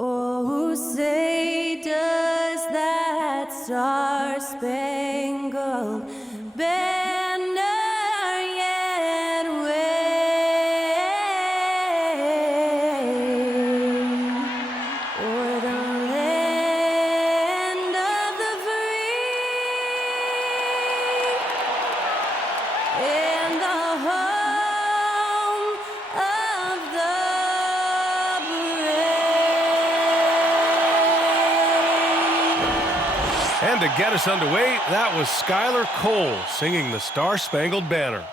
Oh, say does that star-spangled banner yet wave o'er the land of the free and the home of the And to get us underway, that was Skylar Cole singing the Star-Spangled Banner.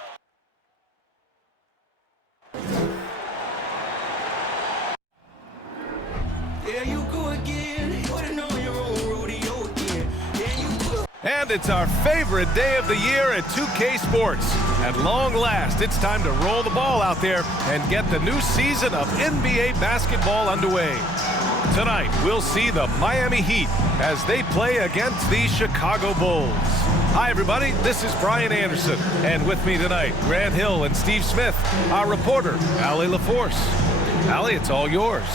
And it's our favorite day of the year at 2K Sports. At long last, it's time to roll the ball out there and get the new season of NBA basketball underway. Tonight, we'll see the Miami Heat as they play against the Chicago Bulls. Hi, everybody. This is Brian Anderson. And with me tonight, Grant Hill and Steve Smith, our reporter, Allie LaForce. Allie, it's all yours.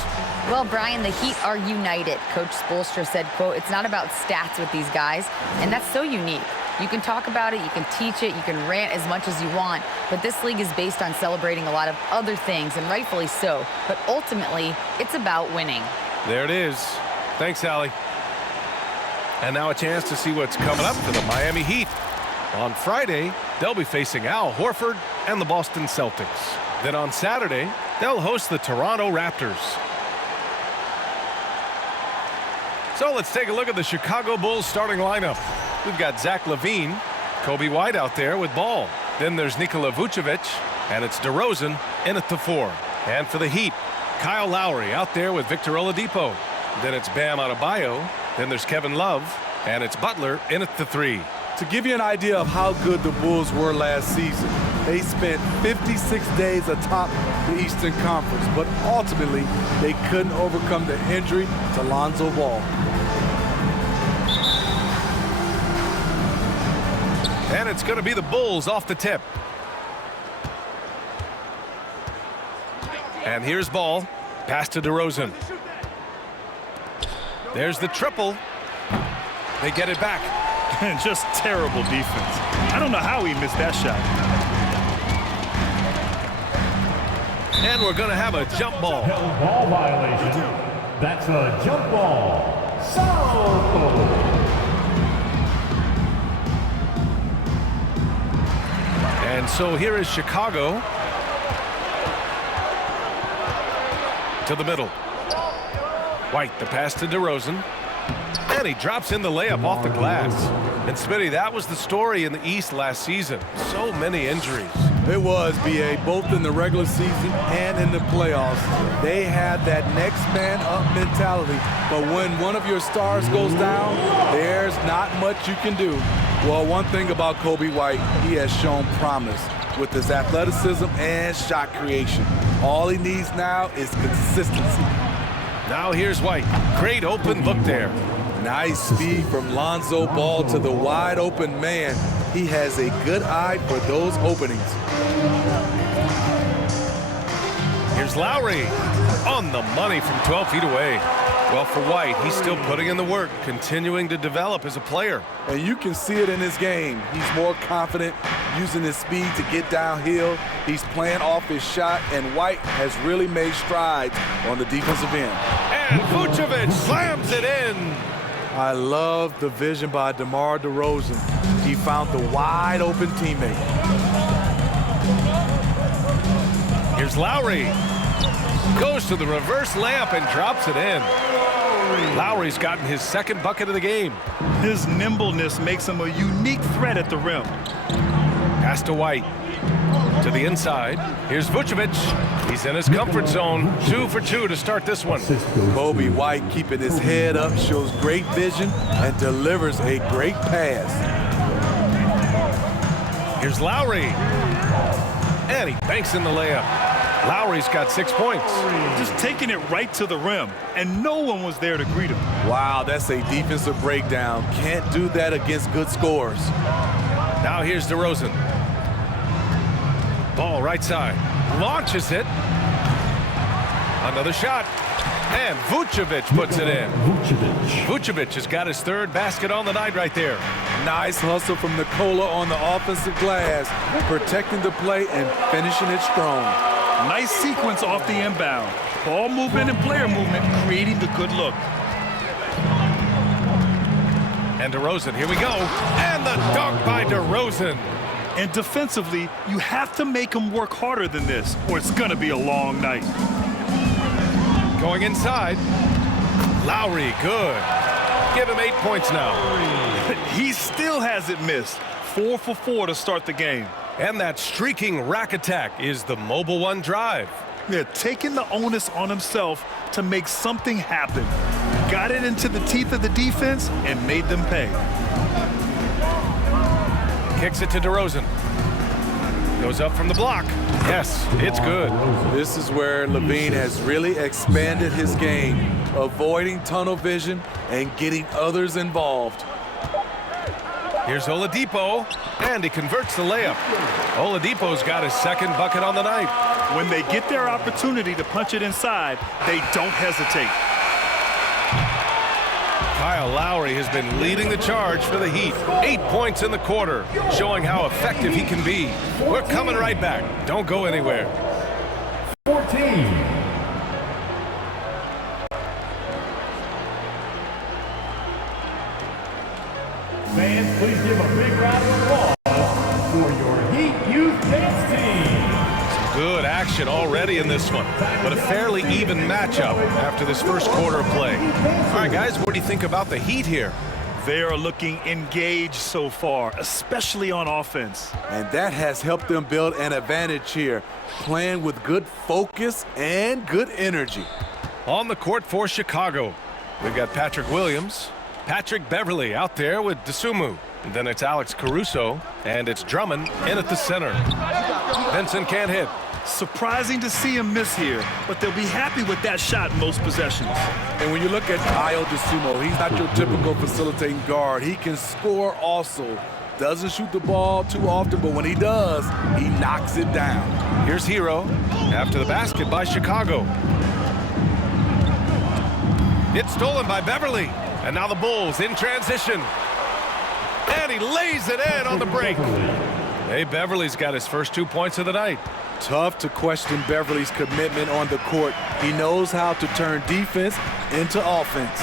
Well, Brian, the Heat are united. Coach Spoelstra said, quote, "It's not about stats with these guys," and that's so unique. You can talk about it, you can teach it, you can rant as much as you want, but this league is based on celebrating a lot of other things, and rightfully so. But ultimately, it's about winning. There it is. Thanks, Allie. And now a chance to see what's coming up for the Miami Heat. On Friday, they'll be facing Al Horford and the Boston Celtics. Then on Saturday, they'll host the Toronto Raptors. So let's take a look at the Chicago Bulls starting lineup. We've got Zach LaVine, Kobe White out there with ball. Then there's Nikola Vucevic, and it's DeRozan in at the 4. And for the Heat, Kyle Lowry out there with Victor Oladipo. Then it's Bam Adebayo. Then there's Kevin Love, and it's Butler in at the 3. To give you an idea of how good the Bulls were last season, they spent 56 days atop the Eastern Conference, but ultimately they couldn't overcome the injury to Lonzo Ball. And it's going to be the Bulls off the tip. And here's Ball. Pass to DeRozan. There's the triple. They get it back. Just terrible defense. I don't know how he missed that shot. And we're going to have a jump ball. Ball violation. That's a jump ball. Foul. And so here is Chicago. To the middle. White, the pass to DeRozan. And he drops in the layup off the glass. And Smitty, that was the story in the East last season. So many injuries. It was, B.A., both in the regular season and in the playoffs. They had that next man up mentality. But when one of your stars goes down, there's not much you can do. Well, one thing about Kobe White, he has shown promise with his athleticism and shot creation. All he needs now is consistency. Now here's White. Great open look there. Nice speed from Lonzo Ball to the wide open man. He has a good eye for those openings. Here's Lowry on the money from 12 feet away. Well, for White, he's still putting in the work, continuing to develop as a player. And you can see it in his game. He's more confident, using his speed to get downhill. He's playing off his shot, and White has really made strides on the defensive end. And Vucevic slams it in. I love the vision by DeMar DeRozan. He found the wide open teammate. Here's Lowry. Goes to the reverse layup and drops it in. Lowry's gotten his second bucket of the game. His nimbleness makes him a unique threat at the rim. Pass to White. To the inside. Here's Vucevic. He's in his comfort zone. 2 for 2 to start this one. Kobe White keeping his head up, shows great vision, and delivers a great pass. Here's Lowry. And he banks in the layup. Lowry's got 6 points. Just taking it right to the rim, and no one was there to greet him. Wow, that's a defensive breakdown. Can't do that against good scores. Now here's DeRozan. Ball right right side. Launches it. Another shot. And Vucevic puts it in. Vucevic has got his third basket on the night right there. Nice hustle from Nikola on the offensive glass, protecting the play and finishing it strong. Nice sequence off the inbound. Ball movement and player movement creating the good look. And DeRozan, here we go. And the dunk by DeRozan. And defensively, you have to make him work harder than this, or it's going to be a long night. Going inside. Lowry, good. Give him 8 points now. He still hasn't missed. 4 for 4 to start the game. And that streaking rack attack is the Mobile One drive. They're taking the onus on himself to make something happen. Got it into the teeth of the defense and made them pay. Kicks it to DeRozan. Goes up from the block. Yes, it's good. This is where Levine has really expanded his game, avoiding tunnel vision and getting others involved. Here's Oladipo, and he converts the layup. Oladipo's got his second bucket on the night. When they get their opportunity to punch it inside, they don't hesitate. Kyle Lowry has been leading the charge for the Heat. 8 points in the quarter, showing how effective he can be. We're coming right back. Don't go anywhere. 14. Fans, please give a big round of applause for your Heat Youth Dance Team. Good action already in this one, but a fairly even matchup after this first quarter of play. All right, guys, what do you think about the Heat here? They are looking engaged so far, especially on offense. And that has helped them build an advantage here, playing with good focus and good energy. On the court for Chicago, we've got Patrick Williams, Patrick Beverly out there with Dosunmu. And then it's Alex Caruso, and it's Drummond in at the center. Vincent can't hit. Surprising to see him miss here, but they'll be happy with that shot most possessions. And when you look at Ayo Dosunmu, he's not your typical facilitating guard. He can score also. Doesn't shoot the ball too often, but when he does, he knocks it down. Here's Hero after the basket by Chicago. It's stolen by Beverly. And now the Bulls in transition. And he lays it in on the break. Hey, Beverly's got his first 2 points of the night. Tough to question Beverly's commitment on the court. He knows how to turn defense into offense.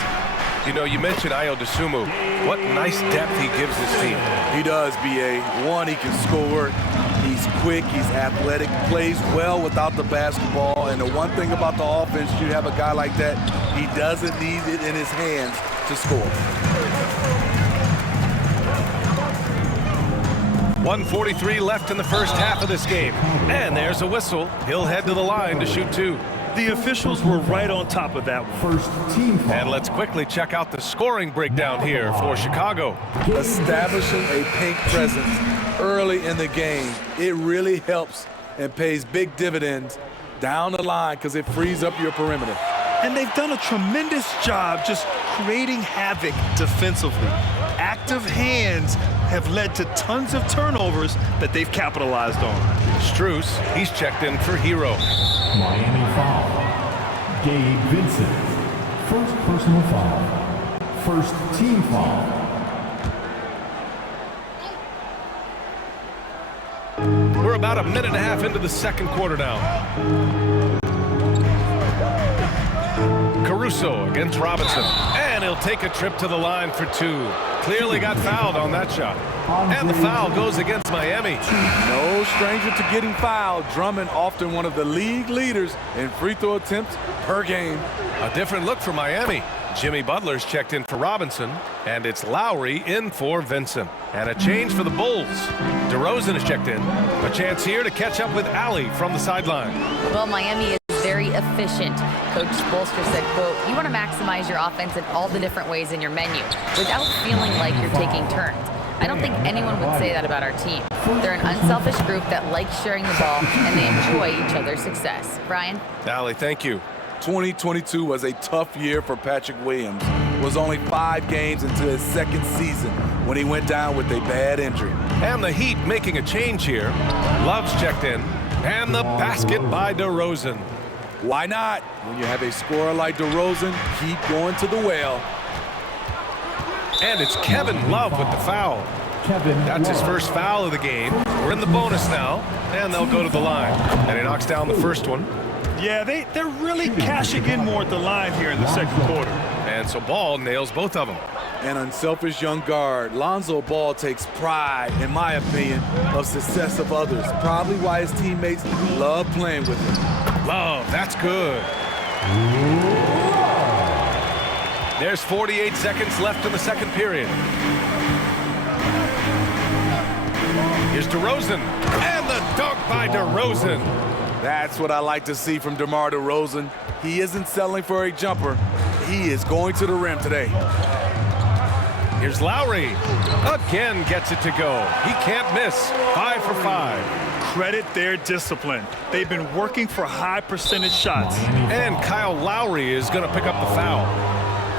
You know, you mentioned Ayo Dosunmu. What nice depth he gives his team. He does, B.A. One, he can score. He's quick, he's athletic, plays well without the basketball. And the one thing about the offense, you have a guy like that, he doesn't need it in his hands to score. 1:43 left in the first half of this game. And there's a whistle. He'll head to the line to shoot two. The officials were right on top of that one. First team foul. And let's quickly check out the scoring breakdown here for Chicago. Establishing a paint presence early in the game, it really helps and pays big dividends down the line because it frees up your perimeter. And they've done a tremendous job just creating havoc defensively. Active hands have led to tons of turnovers that they've capitalized on. Strus, he's checked in for Hero. Miami foul. Gabe Vincent. First personal foul. First team foul. We're about a minute and a half into the second quarter now. Caruso against Robinson. And he'll take a trip to the line for two. Clearly got fouled on that shot. And the foul goes against Miami. No stranger to getting fouled. Drummond often one of the league leaders in free throw attempts per game. A different look for Miami. Jimmy Butler's checked in for Robinson, and it's Lowry in for Vincent. And a change for the Bulls. DeRozan is checked in. A chance here to catch up with Allie from the sideline. Well, Miami is very efficient. Coach Spoelstra said, quote, "You want to maximize your offense in all the different ways in your menu without feeling like you're taking turns." I don't think anyone would say that about our team. They're an unselfish group that likes sharing the ball, and they enjoy each other's success. Brian? Allie, thank you. 2022 was a tough year for Patrick Williams. It was only 5 games into his second season when he went down with a bad injury. And the Heat making a change here. Love's checked in, And the basket by DeRozan. Why not? When you have a scorer like DeRozan, keep going to the well. And it's Kevin Love with the foul. Kevin That's his Love. first foul of the game. We're in the bonus now, and they'll go to the line. And he knocks down the first one. Yeah, they're really cashing in more at the line here in the second quarter. And so Ball nails both of them. An unselfish young guard. Lonzo Ball takes pride, in my opinion, of success of others. Probably why his teammates love playing with him. Love, that's good. There's 48 seconds left in the second period. Here's DeRozan, and the dunk by DeRozan. That's what I like to see from DeMar DeRozan. He isn't settling for a jumper. He is going to the rim today. Here's Lowry. Again gets it to go. He can't miss. 5 for 5. Credit their discipline. They've been working for high percentage shots. And Kyle Lowry is going to pick up the foul.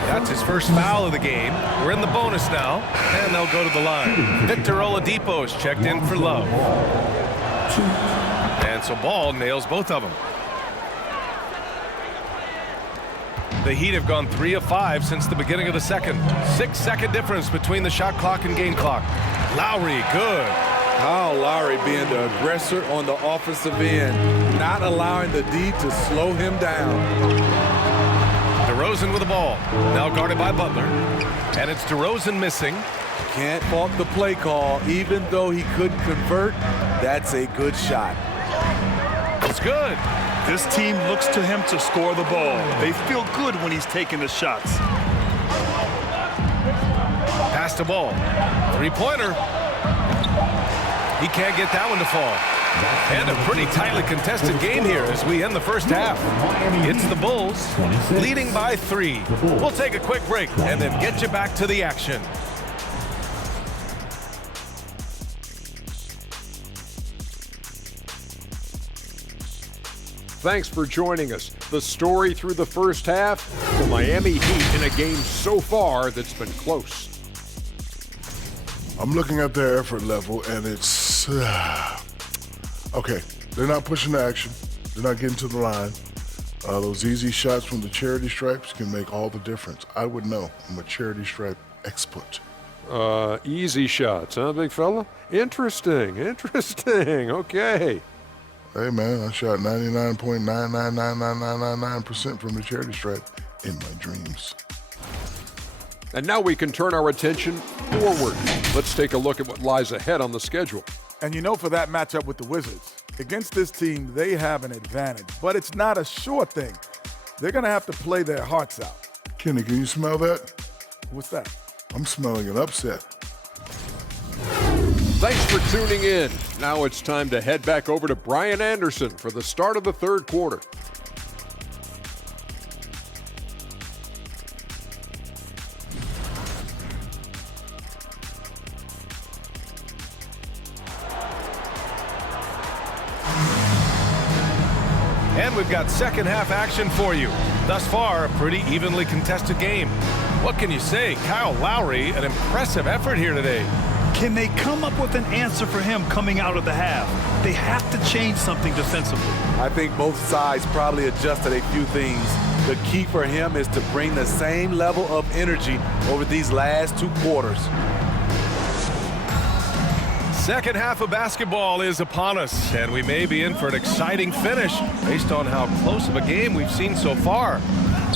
That's his first foul of the game. We're in the bonus now, and they'll go to the line. Victor Oladipo is checked in for Love. And so Ball nails both of them. The Heat have gone 3 of 5 since the beginning of the second. 6-second difference between the shot clock and game clock. Lowry, good. Kyle Lowry being the aggressor on the offensive end, not allowing the D to slow him down. DeRozan with the ball. Now guarded by Butler. And it's DeRozan missing. Can't fault the play call, even though he couldn't convert. That's a good shot. It's good. This team looks to him to score the ball. They feel good when he's taking the shots. Pass the ball. Three-pointer. He can't get that one to fall. And a pretty tightly contested game here as we end the first half. It's the Bulls leading by 3. We'll take a quick break and then get you back to the action. Thanks for joining us. The story through the first half, the Miami Heat in a game so far that's been close. I'm looking at their effort level, and it's okay. They're not pushing the action. They're not getting to the line. Those easy shots from the charity stripes can make all the difference. I would know. I'm a charity stripe expert. Easy shots, huh, big fella? Interesting. Okay. Hey, man, I shot 99.999999% from the charity stripe in my dreams. And now we can turn our attention forward. Let's take a look at what lies ahead on the schedule. And you know, for that matchup with the Wizards, against this team, they have an advantage, but it's not a sure thing. They're going to have to play their hearts out. Kenny, can you smell that? What's that? I'm smelling an upset. Thanks for tuning in. Now it's time to head back over to Brian Anderson for the start of the third quarter. And we've got second half action for you. Thus far, a pretty evenly contested game. What can you say? Kyle Lowry, an impressive effort here today. Can they come up with an answer for him coming out of the half? They have to change something defensively. I think both sides probably adjusted a few things. The key for him is to bring the same level of energy over these last 2 quarters. Second half of basketball is upon us, and we may be in for an exciting finish based on how close of a game we've seen so far.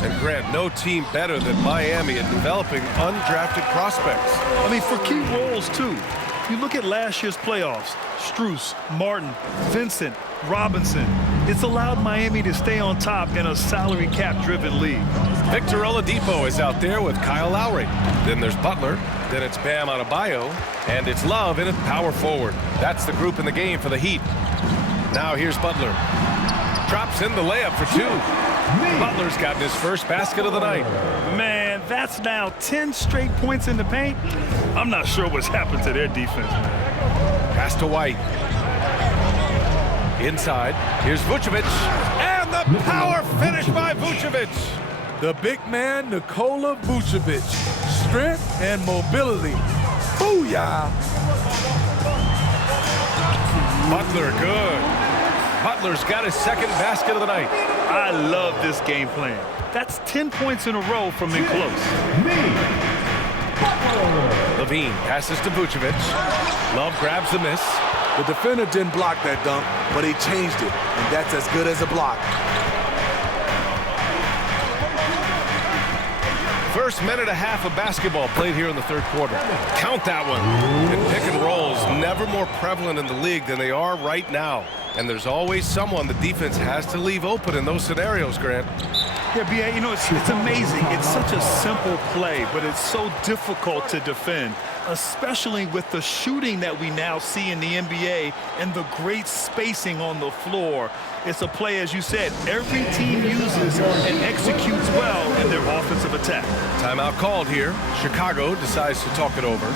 And Grant, no team better than Miami at developing undrafted prospects. I mean, for key roles, too. You look at last year's playoffs, Strus, Martin, Vincent, Robinson. It's allowed Miami to stay on top in a salary cap-driven league. Victor Oladipo is out there with Kyle Lowry. Then there's Butler. Then it's Bam Adebayo. And it's Love in at power forward. That's the group in the game for the Heat. Now here's Butler. Drops in the layup for 2. Butler's gotten his first basket of the night. Man, that's now 10 straight points in the paint. I'm not sure what's happened to their defense. Pass to White. Inside, here's Vucevic. And the power finish by Vucevic. The big man, Nikola Vucevic. Strength and mobility. Booyah! Butler, good. Butler's got his second basket of the night. I love this game plan. That's 10 points in a row from in close. Levine passes to Vucevic. Love grabs the miss. The defender didn't block that dunk, but he changed it, and that's as good as a block. First minute and a half of basketball played here in the third quarter. Count that one. And pick and rolls never more prevalent in the league than they are right now. And there's always someone the defense has to leave open in those scenarios, Grant. Yeah, B.A., you know, it's amazing. It's such a simple play, but it's so difficult to defend, especially with the shooting that we now see in the NBA and the great spacing on the floor. It's a play, as you said, every team uses and executes well in their offensive attack. Timeout called here. Chicago decides to talk it over.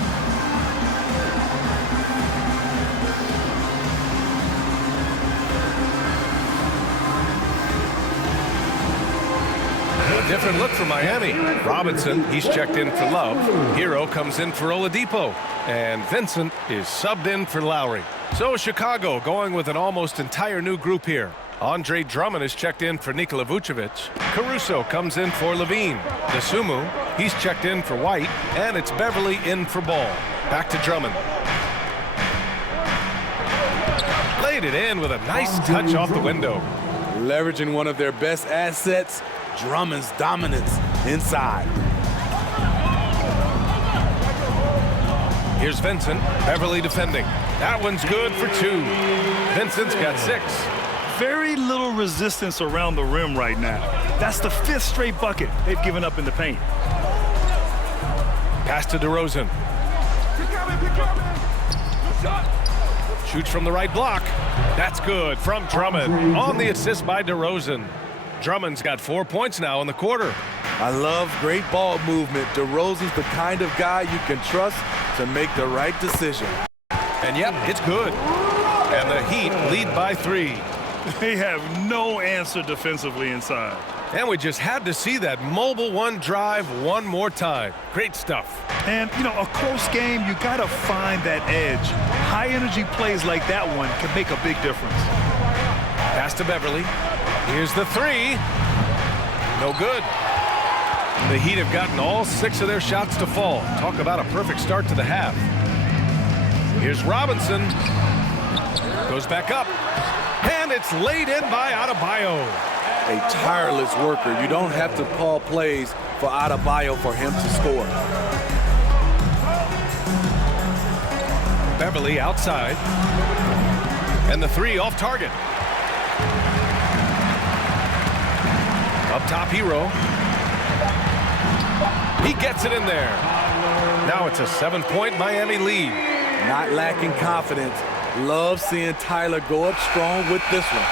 A different look for Miami. Robinson, he's checked in for Love. Hero comes in for Oladipo. And Vincent is subbed in for Lowry. So Chicago going with an almost entire new group here. Andre Drummond is checked in for Nikola Vucevic. Caruso comes in for Levine. Dosunmu, he's checked in for White. And it's Beverly in for Ball. Back to Drummond. Laid it in with a nice touch off the window. Leveraging one of their best assets, Drummond's dominance inside. Here's Vincent. Beverly defending. That one's good for two. Vincent's got 6. Very little resistance around the rim right now. That's the 5th straight bucket they've given up in the paint. Pass to DeRozan. Shoots from the right block. That's good from Drummond. On the assist by DeRozan. Drummond's got 4 points now in the quarter. I love great ball movement. DeRozan's the kind of guy you can trust to make the right decision. And yep, it's good. And the Heat lead by 3. They have no answer defensively inside. And we just had to see that mobile one drive one more time. Great stuff. And, you know, a close game, you got to find that edge. High-energy plays like that one can make a big difference. Pass to Beverly. Here's the 3. No good. The Heat have gotten all 6 of their shots to fall. Talk about a perfect start to the half. Here's Robinson. Goes back up. And it's laid in by Adebayo. A tireless worker. You don't have to call plays for Adebayo for him to score. Beverly outside. And the 3 off target. Up top, Hero. He gets it in there. Now it's a 7-point Miami lead. Not lacking confidence. Love seeing Tyler go up strong with this one.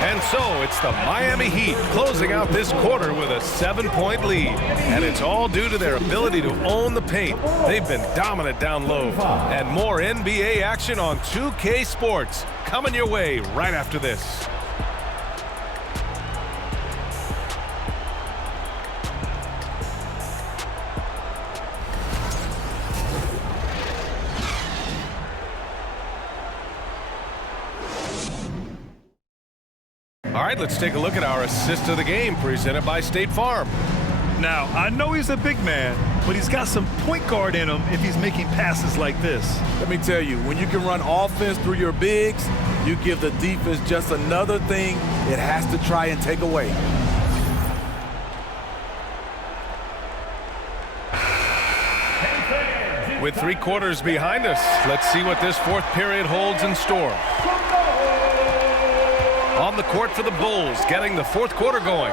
And so it's the Miami Heat closing out this quarter with a 7-point lead. And it's all due to their ability to own the paint. They've been dominant down low. And more NBA action on 2K Sports coming your way right after this. All right, let's take a look at our assist of the game presented by State Farm. Now, I know he's a big man, but he's got some point guard in him if he's making passes like this. Let me tell you, when you can run offense through your bigs, you give the defense just another thing it has to try and take away. With 3 quarters behind us, let's see what this 4th period holds in store. On the court for the Bulls, getting the 4th quarter going.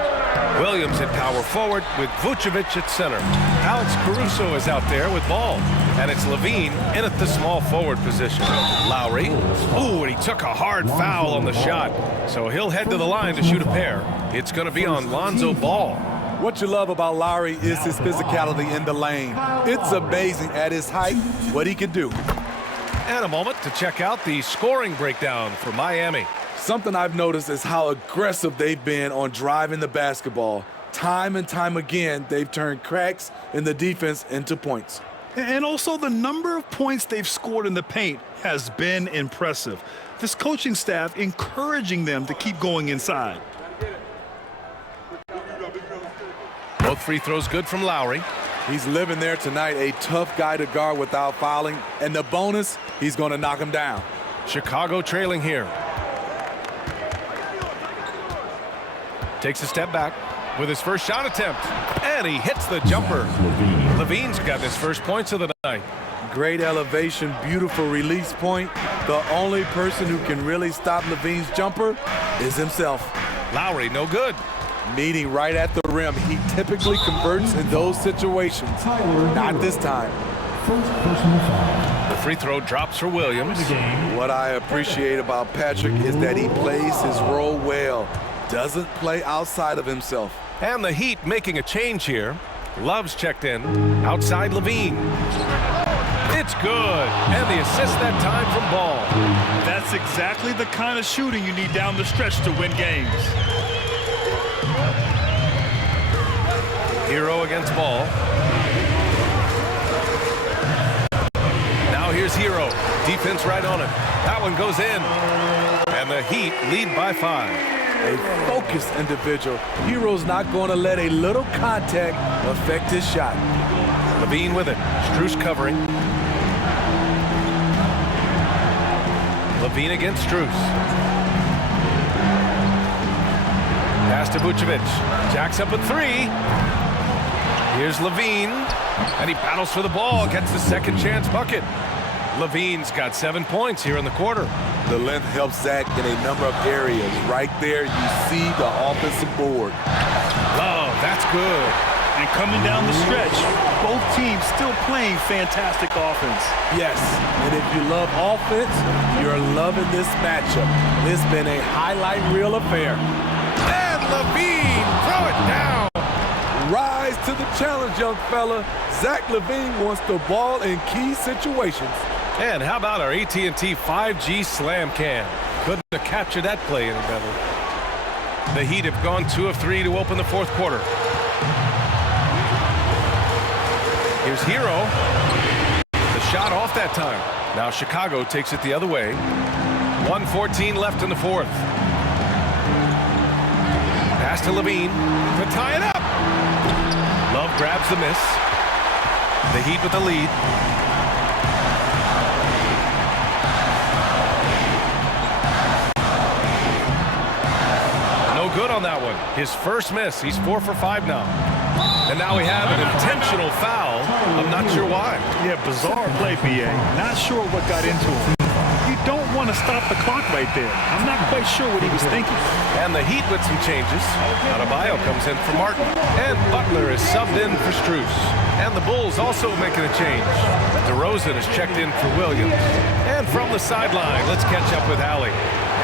Williams at power forward with Vucevic at center. Alex Caruso is out there with Ball. And it's Levine in at the small forward position. Lowry. Ooh, and he took a hard foul on the shot. So he'll head to the line to shoot a pair. It's going to be on Lonzo Ball. What you love about Lowry is his physicality in the lane. It's amazing at his height what he can do. And a moment to check out the scoring breakdown for Miami. Something I've noticed is how aggressive they've been on driving the basketball. Time and time again, they've turned cracks in the defense into points. And also the number of points they've scored in the paint has been impressive. This coaching staff encouraging them to keep going inside. Both free throws good from Lowry. He's living there tonight, a tough guy to guard without fouling. And the bonus, he's going to knock him down. Chicago trailing here. Takes a step back with his first shot attempt. And he hits the jumper. Levine's got his first points of the night. Great elevation, beautiful release point. The only person who can really stop Levine's jumper is himself. Lowry, no good. Meeting right at the rim. He typically converts in those situations. Not this time. The free throw drops for Williams. What I appreciate about Patrick is that he plays his role well. Doesn't play outside of himself. And the Heat making a change here. Love's checked in. Outside Levine. It's good. And the assist that time from Ball. That's exactly the kind of shooting you need down the stretch to win games. Hero against Ball. Now here's Hero. Defense right on it. That one goes in. And the Heat lead by 5. A focused individual. Hero's not going to let a little contact affect his shot. Levine with it. Strus covering. Levine against Strus. Pass to Vucevic. Jacks up a 3. Here's Levine. And he battles for the ball. Gets the second chance bucket. Levine's got 7 points here in the quarter. The length helps Zach in a number of areas. Right there, you see the offensive board. Love, that's good. And coming down the stretch, both teams still playing fantastic offense. Yes, and if you love offense, you're loving this matchup. It's been a highlight reel affair. And Levine, throw it down. Rise to the challenge, young fella. Zach LaVine wants the ball in key situations. And how about our AT&T 5G Slam Cam? Couldn't have captured that play any better. The Heat have gone 2 of 3 to open the fourth quarter. Here's Hero. The shot off that time. Now Chicago takes it the other way. 1:14 left in the fourth. Pass to Levine to tie it up. Love grabs the miss. The Heat with the lead. No good on that one. His first miss. He's 4 for 5 now. And now we have an intentional foul. I'm not sure why. Yeah, bizarre play, BA. Not sure what got into him. You don't want to stop the clock right there. I'm not quite sure what he was thinking. And the Heat with some changes. Adebayo comes in for Martin. And Butler is subbed in for Strus. And the Bulls also making a change. DeRozan is checked in for Williams. And from the sideline, let's catch up with Allie.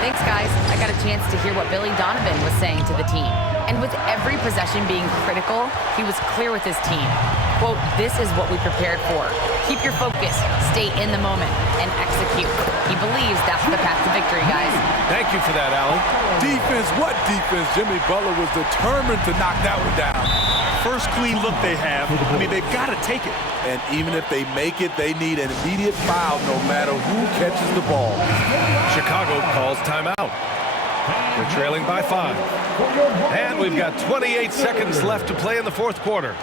Thanks, guys. I got a chance to hear what Billy Donovan was saying to the team. And with every possession being critical, he was clear with his team. Quote, this is what we prepared for. Keep your focus, stay in the moment, and execute. He believes that's the path to victory, guys. Thank you for that, Allie. Defense, what defense? Jimmy Butler was determined to knock that one down. First clean look they have. I mean, they've got to take it. And even if they make it, they need an immediate foul no matter who catches the ball. Chicago calls timeout. They're trailing by 5. And we've got 28 seconds left to play in the fourth quarter.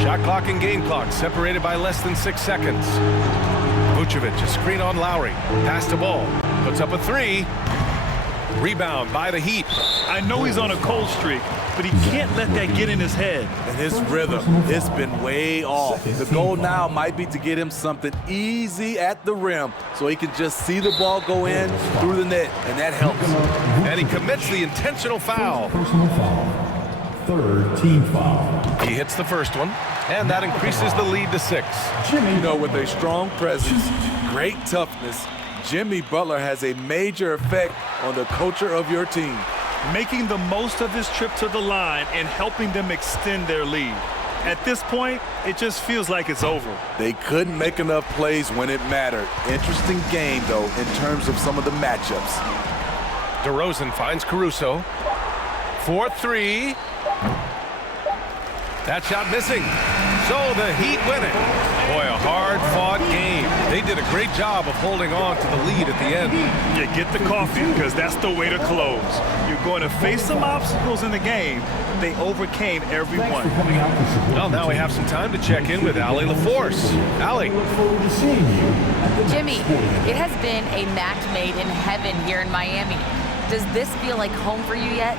Shot clock and game clock separated by less than 6 seconds. Vucevic, a screen on Lowry. Pass to Ball. Puts up a 3. Rebound by the Heat. I know he's on a cold streak, but he can't let that get in his head. And his rhythm, it's been way off. The goal now might be to get him something easy at the rim so he can just see the ball go in through the net, and that helps. And he commits the intentional foul. Personal foul. Third team foul. He hits the first one, and that increases the lead to 6. You know, with a strong presence, great toughness, Jimmy Butler has a major effect on the culture of your team. Making the most of his trip to the line and helping them extend their lead. At this point, it just feels like it's over. They couldn't make enough plays when it mattered. Interesting game, though, in terms of some of the matchups. DeRozan finds Caruso. 4-3. That shot missing. So the Heat win it. Boy, a hard-fought game. They did a great job of holding on to the lead at the end. You get the coffee because that's the way to close. You're going to face some obstacles in the game. They overcame every one. Well, now we have some time to check in with Allie LaForce. Allie. Jimmy, it has been a match made in heaven here in Miami. Does this feel like home for you yet?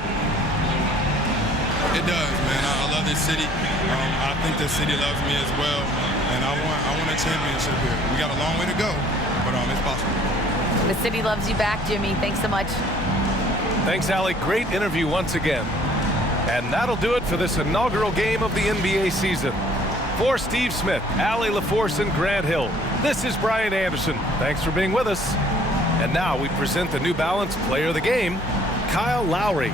It does, man. I love this city. I think the city loves me as well. And I want a championship here. We got a long way to go, but it's possible. The city loves you back, Jimmy. Thanks so much. Thanks, Allie. Great interview once again. And that'll do it for this inaugural game of the NBA season. For Steve Smith, Allie LaForce, and Grant Hill, this is Brian Anderson. Thanks for being with us. And now we present the New Balance Player of the Game, Kyle Lowry.